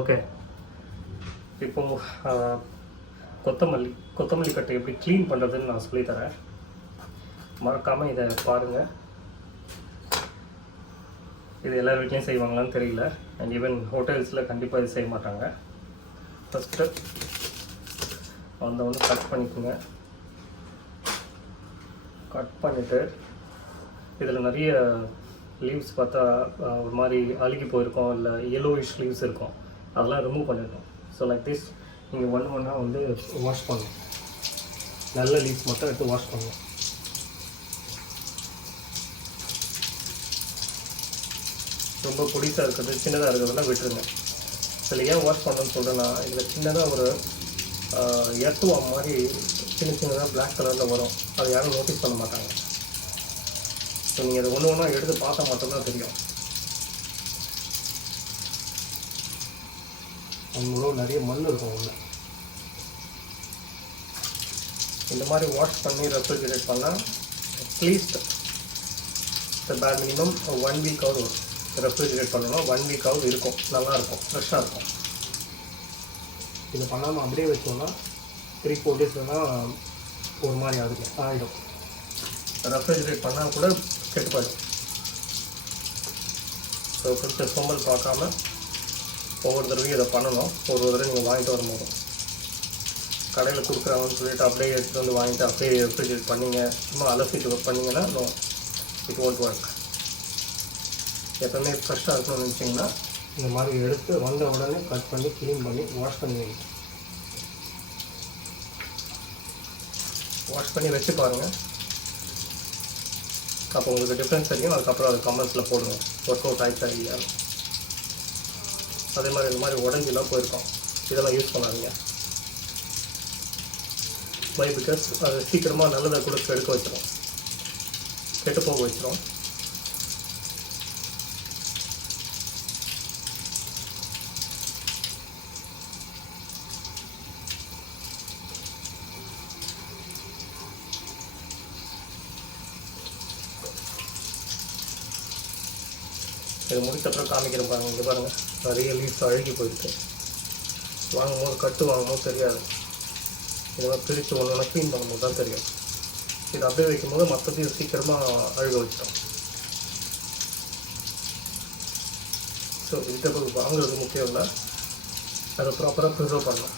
Okay, இப்போது கொத்தமல்லி கட்டை எப்படி க்ளீன் பண்ணுறதுன்னு நான் சொல்லித்தரேன். மறக்காமல் இதை பாருங்கள். இது எல்லார் வீட்லேயும் செய்வாங்களான்னு தெரியல, அண்ட் ஈவன் ஹோட்டல்ஸில் கண்டிப்பாக இது செய்ய மாட்டாங்க. ஃபஸ்ட்டு வந்து கட் பண்ணிக்கோங்க. கட் பண்ணிவிட்டு இதில் நிறைய லீவ்ஸ் பார்த்தா ஒரு மாதிரி அழுகி போயிருக்கோம், இல்லை yellowish லீவ்ஸ் இருக்கும், அதெல்லாம் ரிமூவ் பண்ணிடணும். ஸோ லைக் திஸ் நீங்கள் ஒன்றா வந்து வாஷ் பண்ணணும். நல்ல லீவ்ஸ் மட்டும் எடுத்து வாஷ் பண்ணணும். ரொம்ப பொடிசாக இருக்கிறது, சின்னதாக இருக்கிறதெல்லாம் விட்டுருங்க. இதில் ஏன் வாஷ் பண்ணணும்னு சொல்கிறேன்னா, இதில் சின்னதாக ஒரு எர்த்துவா மாதிரி சின்னதாக பிளாக் கலரில் வரும். அதை யாரும் நோட்டீஸ் பண்ண மாட்டாங்க. ஸோ நீங்கள் அதை ஒன்றா எடுத்து பார்த்தா மட்டும்தான் தெரியும். அவங்களோட நிறைய மண் இருக்கும் உள்ள. இந்த மாதிரி வாஷ் பண்ணி ரெஃப்ரிஜரேட் பண்ணால் அட்லீஸ்ட் பேர் மினிமம் 1 வீக்காவது ரெஃப்ரிஜரேட் பண்ணணும். 1 வீக்காவது இருக்கும், நல்லாயிருக்கும், ஃப்ரெஷ்ஷாக இருக்கும். இதை பண்ணாமல் அப்படியே வச்சோன்னா 3-4 டேஸ்லாம் ஒரு மாதிரி ஆகிடும். ரெஃப்ரிஜரேட் பண்ணால் கூட கெட்டு போயிடும். ஸோ கொஞ்சம் சோம்பல் பார்க்காம ஒவ்வொரு தடவையும் இதை பண்ணணும். ஒரு தடவை நீங்கள் வாங்கிட்டு வரும்போது கடையில் கொடுக்குறாங்கன்னு சொல்லிட்டு அப்படியே எடுத்துகிட்டு வந்து வாங்கிட்டு அப்படியே ரெஃப்ரிஜரேட் பண்ணிங்க, சும்மா அலசிட்டு பண்ணிங்கன்னா நோ, இட் ஒன்ட் ஒர்க். எப்போவுமே ஃப்ரெஷ்ஷாக இருக்கணும்னு நினச்சிங்கன்னா இந்த மாதிரி எடுத்து வந்த உடனே கட் பண்ணி க்ளீன் பண்ணி வாஷ் பண்ணி வைங்க. வாஷ் பண்ணி வச்சு பாருங்கள், அப்போ உங்களுக்கு டிஃப்ரென்ஸ் தெரியும். அதுக்கப்புறம் அது கமெண்ட்ஸில் போடுங்க ஒர்க் அவுட் ஆகிடுச்சா இல்லையா. அதே மாதிரி இந்த மாதிரி உடஞ்சிலாம் போயிருக்கோம், இதெல்லாம் யூஸ் பண்ணாதீங்க. வை, பிகாஸ் அது சீக்கிரமாக நல்லதை கூட எடுக்க வச்சிடும், கெட்டு போக வச்சிடும். இது முடிச்சப்பறம் காமிக்கிற பாருங்கள். இங்கே பாருங்கள், நிறைய லீவ்ஸ் அழுகி போயிடுச்சு. வாங்கும்போது கட்டு வாங்கும்போது தெரியாது, இதெல்லாம் பிரித்து ஒன்று க்ளீன் பண்ணும்போது தான் தெரியும். இது அப்படியே வைக்கும்போது மற்றதையும் சீக்கிரமாக அழுக வச்சிட்டோம். ஸோ வெஜிடபிள் வாங்குறது முக்கியம் இல்லை, அதை ப்ராப்பராக ப்ரிசர்வ் பண்ணணும்.